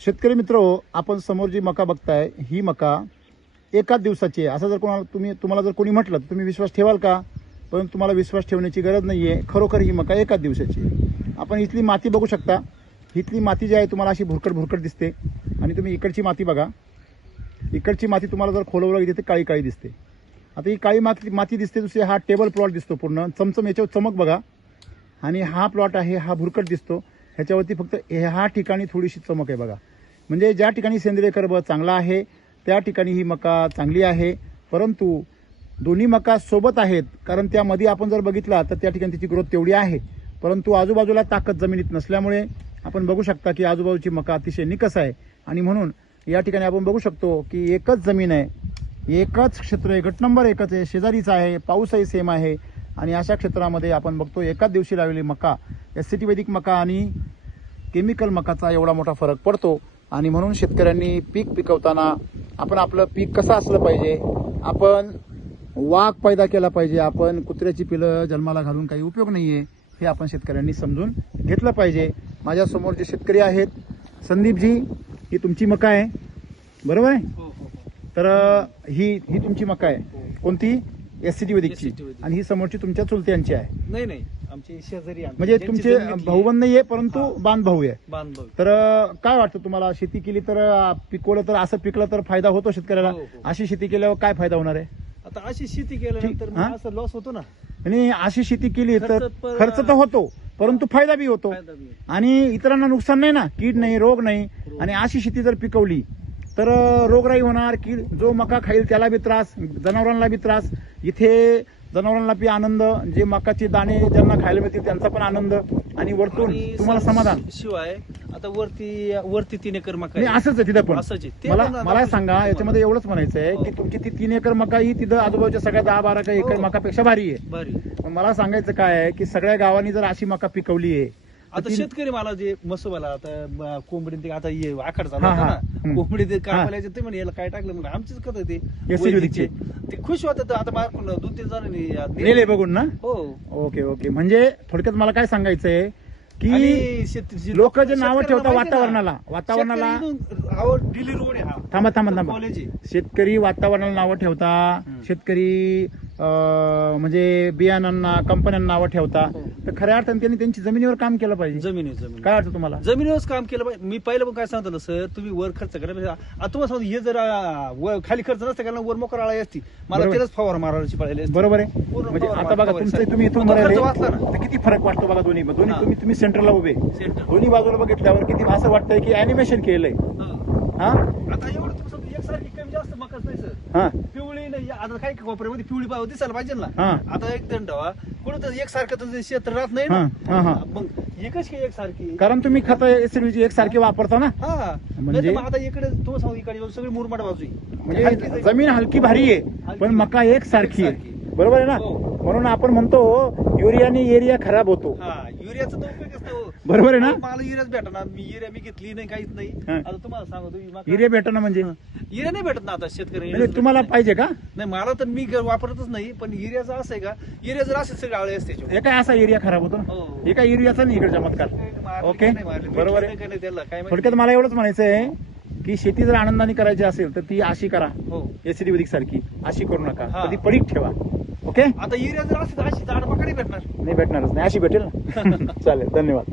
शेतकरी मित्र, आपण समोर जी मका बघताय ही मका एकाच दिवसाची आहे. असं जर तुम्हाला जर कोणी म्हटलं तर तुम्ही विश्वास ठेवाल का? पण तुम्हाला विश्वास ठेवण्याची गरज नाही आहे. खरोखर ही मका एकाच दिवसाची आहे. आपण इथली माती बघू शकता. इथली माती जी आहे तुम्हाला अशी भुरकट दिसते आणि तुम्ही इकडची माती बघा. इकडची माती तुम्हाला जर खोलवलं गेली तर काळी काळी दिसते. आता ही काळी माती दिसते. दुसरी हा टेबल प्लॉट दिसतो पूर्ण चमचम, याच्यावर चमक बघा. आणि हा प्लॉट आहे हा भुरकट दिसतो. ह्याच्यावरती फक्त ह्या ठिकाणी थोडीशी चमक आहे बघा. म्हणजे ज्या ठिकाणी सेंद्रिय कर्ब चांगला आहे त्या ठिकाणी ही मका चांगली आहे. परंतु दोन्ही मका सोबत आहेत, कारण त्यामध्ये आपण जर बघितला तर त्या ठिकाणी तिची ग्रोथ तेवढी आहे, परंतु आजूबाजूला ताकद जमिनीत नसल्यामुळे आपण बघू शकता की आजूबाजूची मका अतिशय निकस आहे. आणि म्हणून या ठिकाणी आपण बघू शकतो की एकच जमीन आहे, एकच क्षेत्र आहे, गट नंबर एकच आहे, शेजारीचा आहे, पाऊसही सेम आहे. आणि अशा क्षेत्रामध्ये आपण बघतो एकाच दिवशी लावलेली मका, एससीटी वैदिक मका आणि केमिकल मकाचा एवढा मोठा फरक पडतो. आणि म्हणून शेतकऱ्यांनी पीक पिकवताना आपण आपलं पीक कसं असलं पाहिजे, आपण वाघ पैदा केला पाहिजे, आपण कुत्र्याची पिलं जन्माला घालून काही उपयोग नाही आहे, हे आपण शेतकऱ्यांनी समजून घेतलं पाहिजे. माझ्यासमोर जे शेतकरी आहेत, संदीपजी, ही तुमची मका आहे बरोबर आहे? तर ही तुमची मका आहे. कोणती? एससीटी वैदिकची. आणि ही समोरची तुमच्या चुलत्यांची आहे? नाही, आमचे शेजारी म्हणजे तुमचे भाऊबंद नाही आहे, परंतु बांध भाऊ आहे. बांधव. तर काय वाटतं तुम्हाला, शेती केली तर पिकवलं तर असं पिकलं तर फायदा होतो शेतकऱ्याला? अशी शेती केल्यावर काय फायदा होणार आहे? आता अशी शेती केल्यानंतर मग असं लॉस होतो ना. आणि अशी शेती केली तर खर्च तर होतो, परंतु फायदा बी होतो. आणि इतरांना नुकसान नाही ना, कीड नाही, रोग नाही. आणि अशी शेती जर पिकवली तर रोगराई होणार, कीड, जो मका खाईल त्याला बी त्रास, जनावरांना बी त्रास. इथे जनावरांना बी आनंद, जे मकाचे दाणे ज्यांना खायला मिळतील त्यांचा पण आनंद, आणि वरतून तुम्हाला समाधान. शिवाय आता वरती 3 एकर मका आहे. असंच आहे तिथं पण. असंच आहे. मला सांगा, याच्यामध्ये एवढंच म्हणायचं आहे की तुमची ती 3 एकर मका ही तिथं आजूबाजूच्या सगळ्या 10-12 एकर मकापेक्षा भारी आहे. मला सांगायचं काय आहे की सगळ्या गावांनी जर अशी मका पिकवली आहे. आता शेतकरी मला जे मसोबाला आता कोंबडी ते आता आखाड चालू होता ना, कोंबडी ते कापायला ते म्हणे याला काय टाकलं म्हणून आमचीच कथा ते खुश होतात. आता मला 2-3 जणांनी नेले बघून ना. हो. ओके. म्हणजे थोडक्यात मला काय सांगायचंय की लोक जे नावं ठेवतात वातावरणाला दिल्ली रोड आहे. थांबा. शेतकरी वातावरणाला नावं ठेवता, शेतकरी म्हणजे बियाणांना, कंपन्यांना नावं ठेवता. तर खऱ्या अर्थाने त्यांनी त्यांची जमिनीवर काम केलं पाहिजे. जमीन काय वाटतं तुम्हाला? जमिनीवरच काम केलं पाहिजे. मी पहिलं पण काय सांगतो सर, तुम्ही वर खर्च करा. तुम्हाला सांगतो, हे जर खाली खर्च नसतं कारण वर मोकर आळी असती, मला त्यालाच फवार मारायची पाहिजे. बरोबर आहे. म्हणजे आता बघा तुम्ही इथून तर किती फरक वाटतो बघा. दोन्ही तुम्ही सेंटरला उभे, दोन्ही बाजूला बघितल्यावर किती असं वाटतंय की अॅनिमेशन केलंय. आता एवढं एकसारखी कमी जास्त मकाच नाही सर. पिवळी नाही, आता काही कोपऱ्यामध्ये पिवळी दिसायला पाहिजे ना. आता एक दंड कोणतं एकसारखं क्षेत्र राहत नाही ना, मग एकच की एकसारखी, कारण तुम्ही खत एसिडची एकसारखी वापरता ना. म्हणजे आता इकडे तुम्हाला सांगू, इकडे सगळी मुरमाड बाजू म्हणजे जमीन हलकी भारी आहे पण मका एकसारखी आहे. बरोबर आहे ना. म्हणून आपण म्हणतो युरियाने एरिया खराब होतो. युरियाचा तो उपयोग असतो. बरोबर आहे ना. मला युरियाच भेटणार, मी युरिया घेतली नाही, काहीच नाही. आता तुम्हाला सांगतो, युरिया भेटणं म्हणजे युरिया नाही भेटत ना आता शेतकरी. तुम्हाला पाहिजे का? नाही, मला तर मी वापरतच नाही. पण युरियाचं असं आहे का, युरिया जर असे सगळे आळे असते, हे काय असा एरिया खराब होतो ना. हे काय युरियाचा नाही इकडे चमत्कार. ओके, बरोबर आहे. थोडक्यात मला एवढंच म्हणायचं आहे की शेती जर आनंदाने करायची असेल तर ती अशी करा, एसिडी वैदिक सारखी. अशी करू नका, कधी पडीक ठेवा. ओके. आता युरिया जर असेल तर अशी झाड पकडे भेटणार नाही, भेटणारच नाही, अशी भेटेल ना. चालेल, धन्यवाद.